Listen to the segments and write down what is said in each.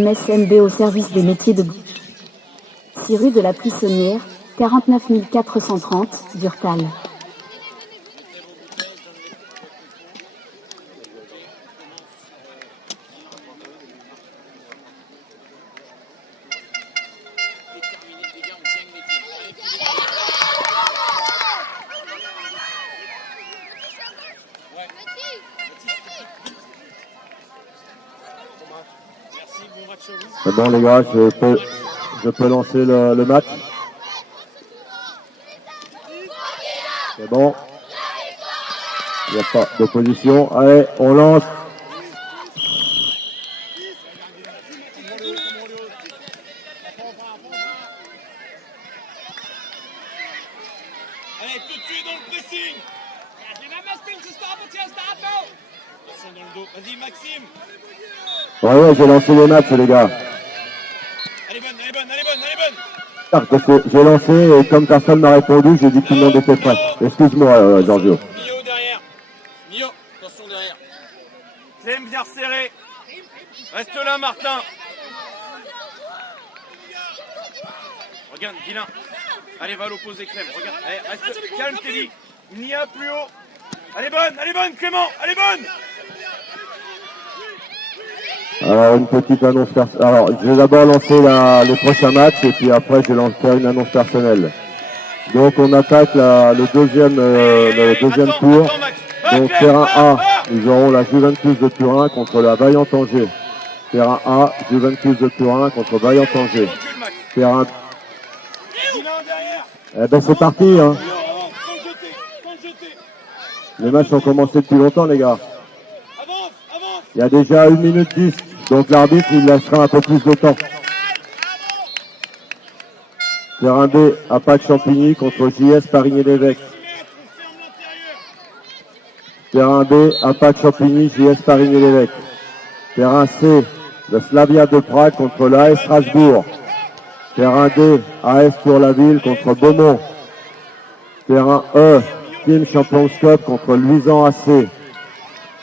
MSMB au service des métiers de 6 rue de la Puissonnière, 49 430, Durtal. C'est bon les gars, je peux lancer le match. C'est bon. Il n'y a pas d'opposition. Allez, on lance. Allez, tout de suite dans le pressing. Attention dans le dos. Vas-y, Maxime. Ouais, j'ai lancé les matchs les gars. Elle est bonne, elle est bonne, elle est bonne, elle est bonne. Parce que j'ai lancé et comme personne m'a répondu, j'ai dit que tout le monde était prêt. Excuse-moi, Giorgio. Mio derrière. Mio, attention derrière. Clem, viens resserrer. Reste là, Martin. Regarde, Guilin. Allez, va à l'opposé, Clem. Regarde, allez, reste calme, Teddy. Nia plus haut. Elle est bonne, Clément, elle est bonne. Alors, une petite annonce personnelle. Alors, je vais d'abord lancer les prochains matchs et puis après, je vais faire une annonce personnelle. Donc, on attaque le deuxième tour. Attends, Max. Donc, terrain A, nous aurons la Juventus de Turin contre la Vaillant Angers. Terrain A, Juventus de Turin contre Vaillant Angers. Terrain... Eh ben, c'est parti, hein. Les matchs ont commencé depuis longtemps, les gars. Il y a déjà 1 minute 10. Donc l'arbitre, il laissera un peu plus de temps. Terrain B, APAC Champigny contre JS Parigny-l'Évêque. Terrain B, APAC Champigny, JS Parigny-l'Évêque. Terrain C, le Slavia de Prague contre l'AS Strasbourg. Terrain D, AS pour la ville contre Beaumont. Terrain E, Team Champions Cup contre Luisan AC.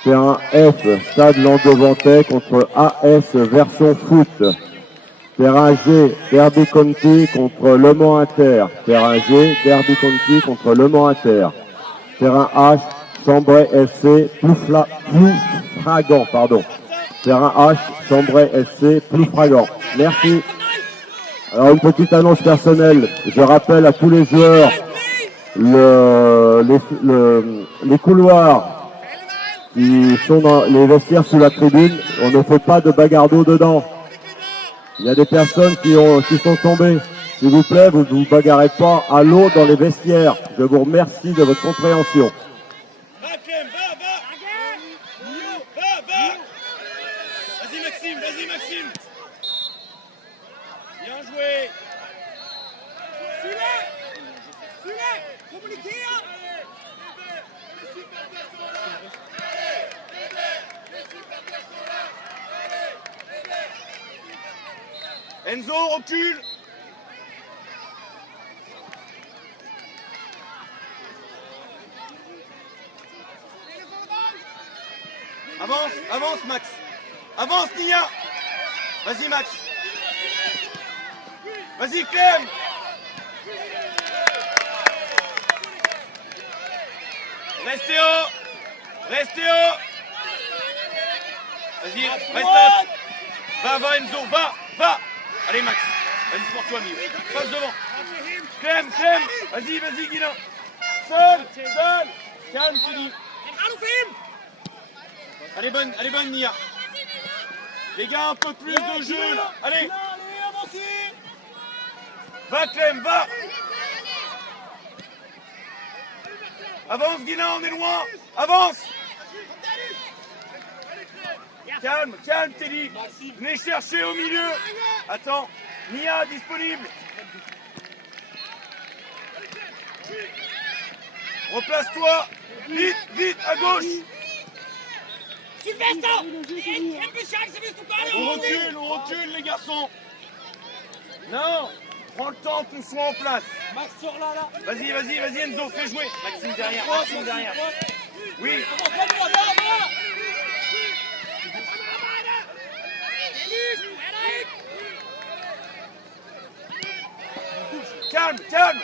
Terrain F, Stade Landevantay contre AS Version Foot. Terrain G, Derby County contre Le Mans Inter. Terrain G, Derby County contre Le Mans Inter. Terrain H, Chambray FC, Ploufragan, pardon. Terrain H, Chambray FC, Ploufragan. Merci. Alors une petite annonce personnelle. Je rappelle à tous les joueurs les couloirs qui sont dans les vestiaires sous la tribune, on ne fait pas de bagarre d'eau dedans. Il y a des personnes qui sont tombées. S'il vous plaît, vous ne vous bagarrez pas à l'eau dans les vestiaires. Je vous remercie de votre compréhension. Va, Clem, va. Vas-y, Maxime. Bien joué. Enzo, recule. Avance, Max. Avance, Nia. Vas-y, Max. Vas-y, Clem. Restez haut. Vas-y, reste là. Va, Enzo, va. Allez, Max. Vas-y, c'est pour toi, Mio. Passe devant. Clem. Vas-y, Guilin. Seul. Calme, Teddy. Elle est bonne, Nia. Les gars, un peu plus de jeu. Allez. Va, Clem, va. Avance, Guilin, on est loin. Avance. Calme, Teddy. Venez chercher au milieu. Attends. Nia, disponible. Replace-toi. Vite, à gauche. On recule, les garçons. Non. Prends le temps qu'on soit en place. Max sort là. Vas-y, Enzo, fais jouer. Maxime derrière. Oui. Calme, calme.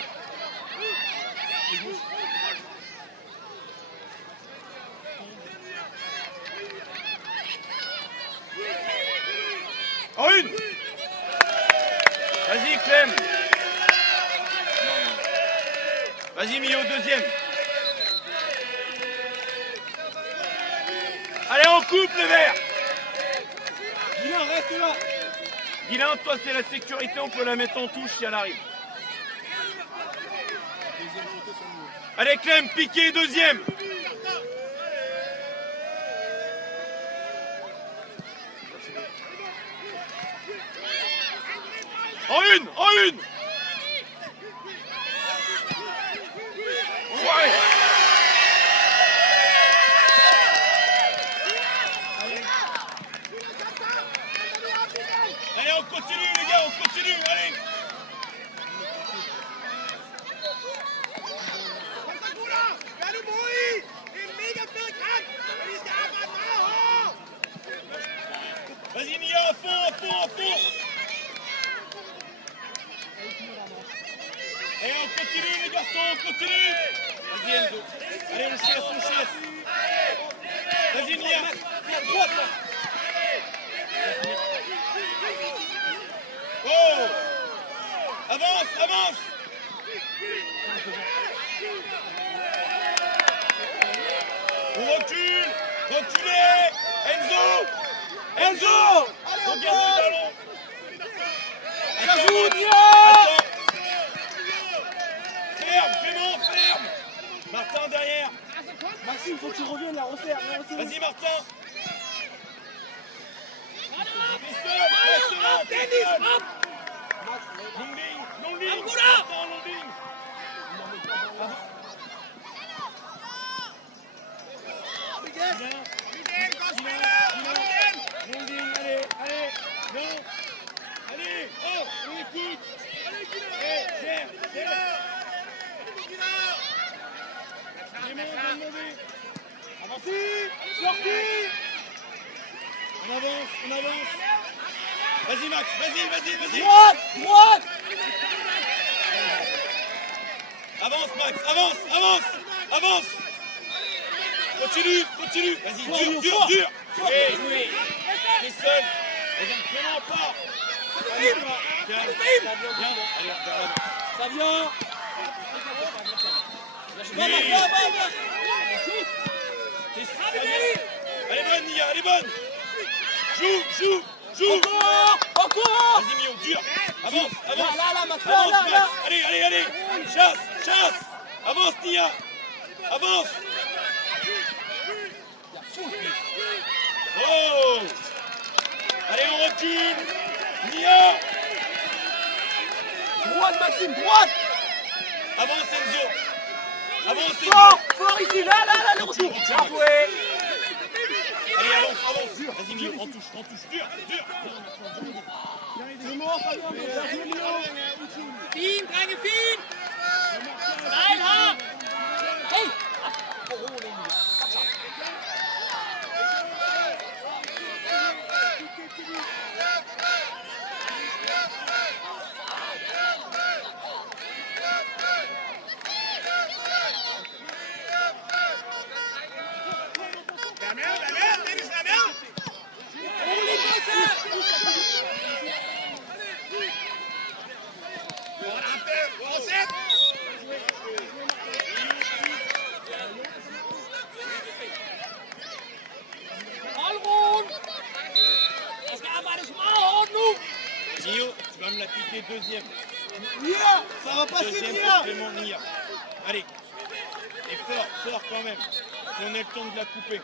En une. Vas-y, Clem. Vas-y, Mio, deuxième. Allez, on coupe le verre. Guilain, reste là. Guilain, toi, c'est la sécurité, on peut la mettre en touche si elle arrive. Allez, Clem, piqué, deuxième. En une, en une. Ouais. Allez, on continue, les gars, on continue, allez. Vas-y, Mia, à fond, à fond, à fond. Allez, on continue, les garçons, on continue. Vas-y, Enzo. Allez, on chasse, on chasse. Vas-y, Mia. À droite, là. Oh. Avance, avance. On recule. Reculez. Enzo. Enzo. Regarde le ballon. Attends, attends. Ferme, Clément, ferme. Martin derrière. Maxime, faut que tu reviennes là, refaire. Vas-y, Martin. Reste là, Tennis, hop. long ligne, long ligne. Martin, long ligne. Long ligne, allez, allez. Non. Allez, oh, on écoute. Allez, gère, gère. Clément, on va demander. Avancez, sortez. On avance, on avance. Vas-y, Max, vas-y, vas-y, vas-y. Droite, droite. Avance, Max, avance, avance, avance. Continue, continue. Vas-y, dur, dur, dur. Oui, oui. T'es seul. Regarde, Clément part. Allez, viens, viens. Allez, regarde. Ça vient. Elle est bonne, Nia, elle est bonne. Joue, joue, joue. Encore, encore. Vas-y, Mio, dur. Avance, avance. Là, Max, Avance, là, Max. là. Allez, allez, allez. Chasse, chasse. Avance, Nia. Avance. Oh. Allez, on recule. Nia. Droite, Maxime, droite. Avance, Enzo. Avance, Enzo. Fort, fort ici, là, le retour. Bien joué. Allez, avance, avance. Vas-y, Mio, en touche, dur, dur. Fint, drenge, fint. Steinhardt. Hey. Mio, tu vas me la piquer deuxième. Nia, ça va passer, Deuxième Nia. pour Clément, Nia. Allez. Et fort, fort quand même. On ait le temps de la couper.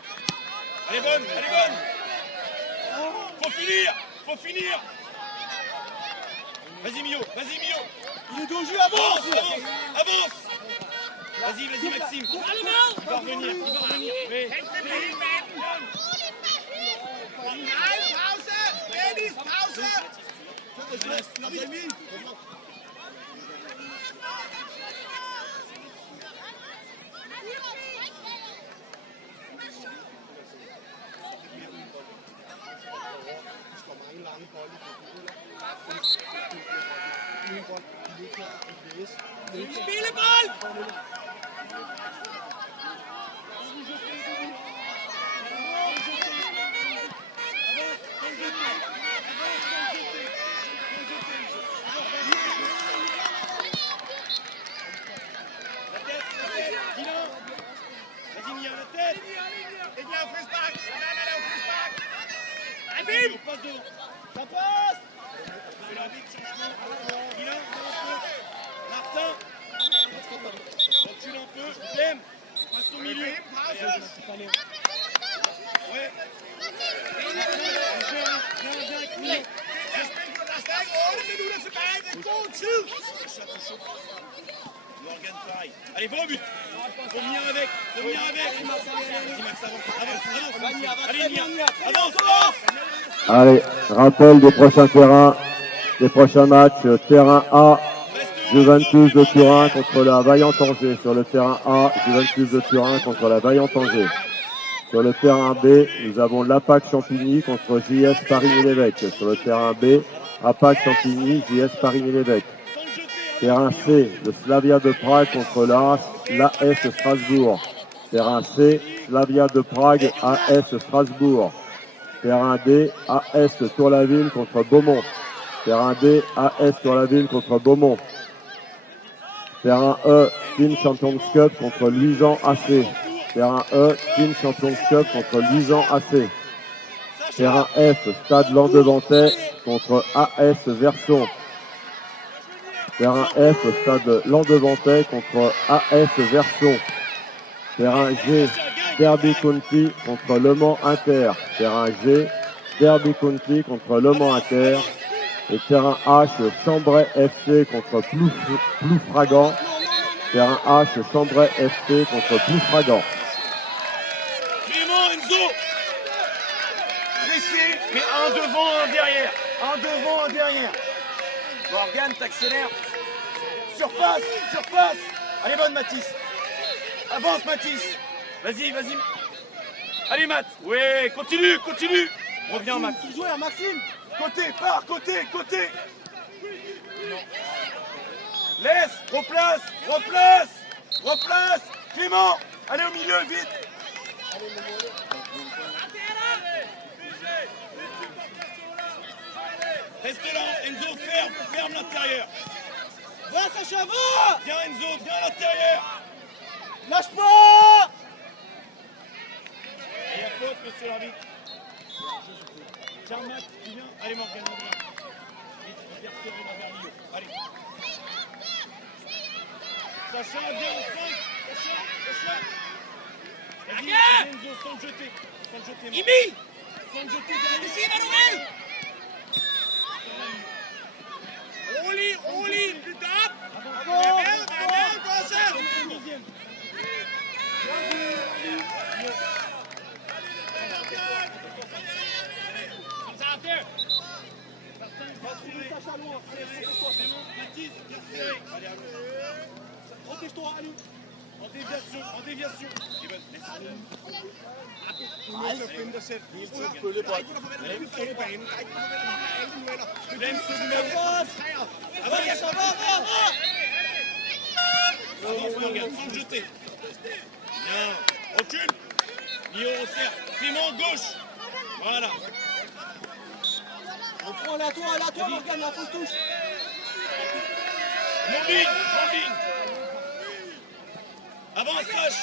Elle est bonne, elle est bonne. Faut finir, faut finir. Vas-y Mio, vas-y Mio. Il est dos jeu, avance. Avance, avance. Vas-y, vas-y Maxime. Il va revenir, il va revenir. Mais... Spielball! Vas-y, Mia, la tête. Les gars, frisback! Allez, au frisback! Allez, passe devant. Ça passe. C'est l'arbitre, changement. Guilain, Martin. Recule un peu. Clem. Passe au milieu. Ouais. Morgan, pareil. Allez, va au but. Faut venir avec. Faut venir avec. Vas-y, Max, avance. Allez, Mia. Avance. Allez, rappel des prochains terrains, des prochains matchs. Terrain A, Juventus de Turin contre la Vaillante Angers. Sur le terrain A, Juventus de Turin contre la Vaillante Angers. Sur le terrain B, nous avons l'APAC Champigny contre JS Paris-Lévesque. Sur le terrain B, APAC Champigny, JS Paris-Lévesque. Terrain C, le Slavia de Prague contre l'AS Strasbourg. Terrain C, Slavia de Prague, AS Strasbourg. Terrain D, AS Tour-la-Ville contre Beaumont. Terrain D, AS Tour-la-Ville contre Beaumont. Terrain E, Team Champions Cup contre Luisan AC. Terrain E, Team Champions Cup contre Luisan AC. Terrain F, Stade Landevantais contre AS Verson. Terrain F, Stade Landevantais contre AS Verson. Terrain G, Derby County contre Le Mans Inter. Terrain G, Derby County contre Le Mans Inter. Et terrain H, Chambray FC contre Ploufragan. Terrain H, Chambray FC contre Ploufragan. Clément, Enzo. Pressé, mais un devant, un derrière. Un devant, un derrière. Morgan, t'accélères. Surpasse. Allez, bonne Mathis. Avance, Mathis. Vas-y. Allez, Matt. Ouais, continue. Reviens, Matt. Jouez à Maxime! Côté. Laisse, replace. Clément, allez au milieu, vite. Reste là, Enzo, ferme l'intérieur. Va, Sacha, va! Viens, Enzo, viens à l'intérieur. Lâche pas! Et il y a faute, monsieur l'arbitre. Tiens, Matt, tu viens. Allez, Morgan, vite, vers le milieu. Allez. Sacha, viens au 5. Sacha. Vas-y, Enzo, sans te jeter. Imi! Sans te jeter derrière. Ici, Manuel! Oli, plus tard! Deuxième. Protège-toi, allez. En déviation. Avance, Morgan, sans te jeter. Bien. Recule. Lio resserre. Clément, gauche. Voilà. On prend la toi, Morgan, la fausse touche! Mobbing. Avance, Sache.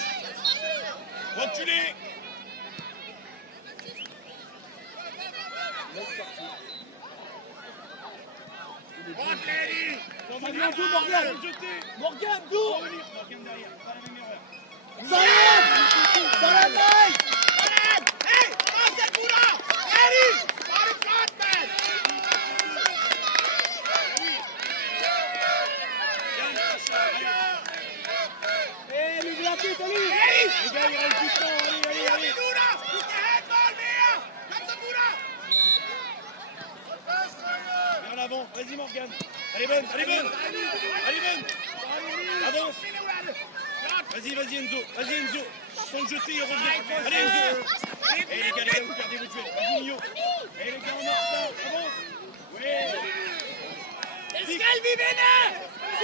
Reculez. Morgan, d'où, Morgan? Morgan, d'où? Morgan derrière, pas la même erreur. Salam! Hey! Passe cette boula! Allez! Par le front, man! Hey, lui, la tête, allez! Hey! Les gars, il reste du temps, allez. Vers l'avant, vas-y Morgan. Allez bonne. Avance. Vas-y Enzo. Sans te jeter, reviens. Allez Enzo. Et les gars, vous perdez votre duel. Vas-y Mio. Et les gars, on est en retard. Avance. Ouais. Escalvi, bene! Oh,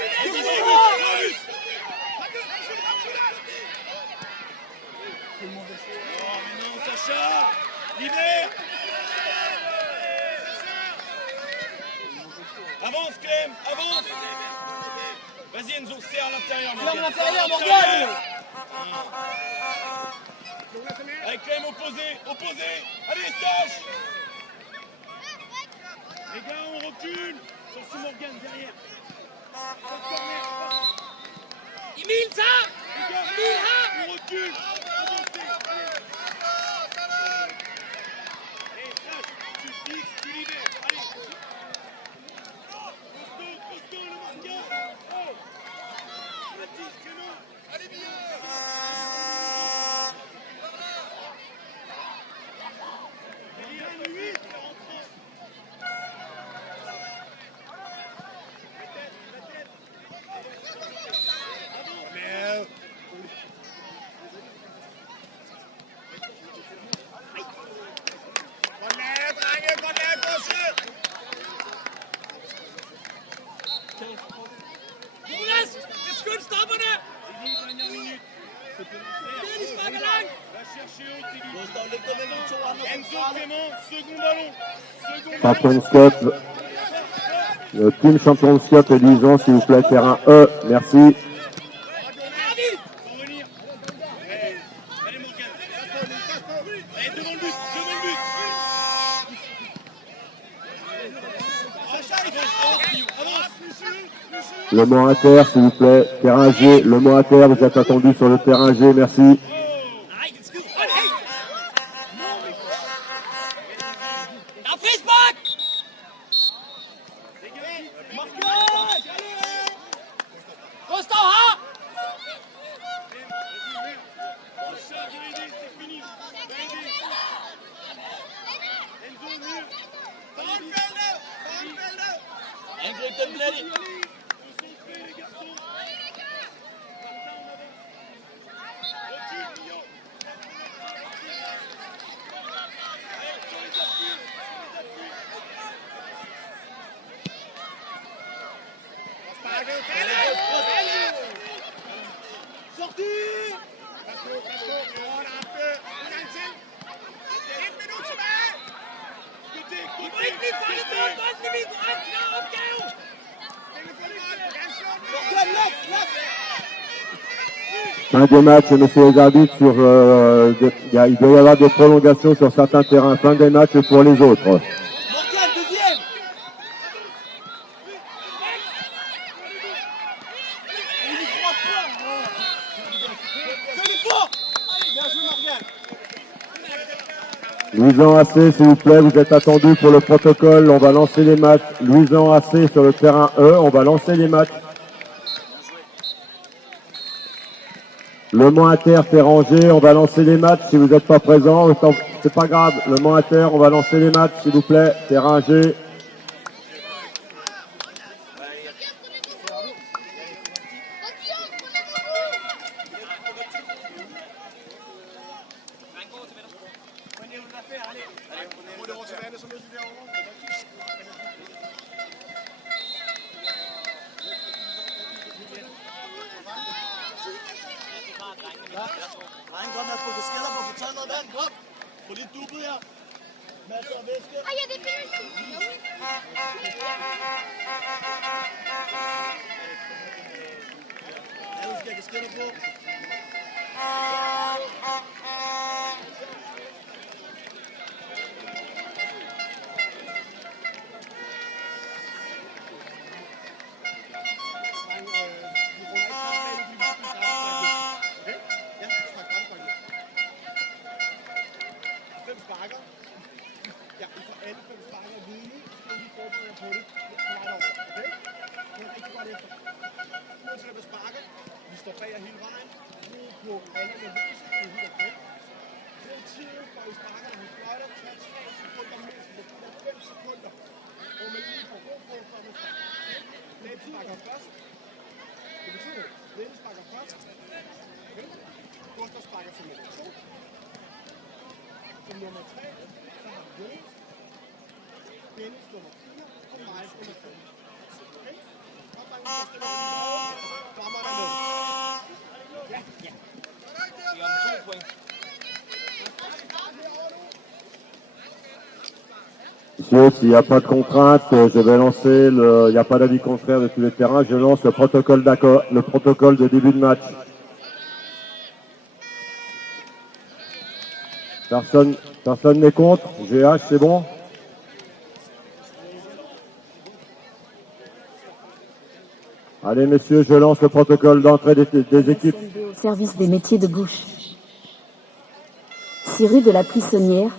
mais non, Sacha! Libère! Avance, Clem! Avance! Vas-y, Enzo, serre à l'intérieur, Morgane. Serre à l'intérieur, Morgane. Avec Clem opposé, opposé! Allez, Sache! Les gars, on recule! Sur Morgane, derrière. Emile, ça! Les gars, Emile, hein! on recule! Avancez! Allez, Sache, tu fixes, tu libères. Allez! Costaud, le Morgane! Oh! Mathis, Clément! Allez, il y a 8, Jonas, det skuldstopperne! De sparker langt! Va chercher haut, Enzo, Clément, second ballon. Champions Cup. Le team Champions Cup et Lison, s'il vous plaît, terrain E. Merci. Faut venir. Allez, Morgane. Allez, devant le but, devant le but. Avance. Le mot inter, s'il vous plaît. Terrain G. Le mot inter, vous êtes attendu sur le terrain G. Merci. Der frispark! Gustav her! Charge de aider, c'est fini. Va aider. Enzo, mieux. Han brugte den blæt i. Concentrez, les garçons. Recule, Mignon. Allez, sur les appuis. Sorti! Côté, I må côté. ikke blive fanget på bolden, Emil. Du har en klar opgave! Fin des matchs, messieurs les arbitres, il doit y avoir des prolongations sur certains terrains. Fin des matchs pour les autres. Morgane, deuxième! Il dit 3 points! Fais l'effort! Bien joué, Morgane! Louisan AC, s'il vous plaît, vous êtes attendus pour le protocole. On va lancer les matchs. Louisan AC sur le terrain E. On va lancer les matchs. Le Mont Inter fait ranger. On va lancer les matchs. Si vous n'êtes pas présent, c'est pas grave. Le Mont Inter, on va lancer les matchs, s'il vous plaît. Terrain G. Drenge, kom med at få beskeder på at få taget noget vand. Kom! Få lidt dubbet her. Masser af væske. Ej, ja, det er det. Alle skal have beskeder på. Messieurs, s'il n'y a pas de contrainte, je vais lancer il n'y a pas d'avis contraire de tous les terrains, je lance le protocole d'accord, le protocole de début de match. Personne n'est contre. GH, c'est bon? Allez, messieurs, je lance le protocole d'entrée des équipes. Au service des métiers de bouche. 6 rue de la Puissonnière,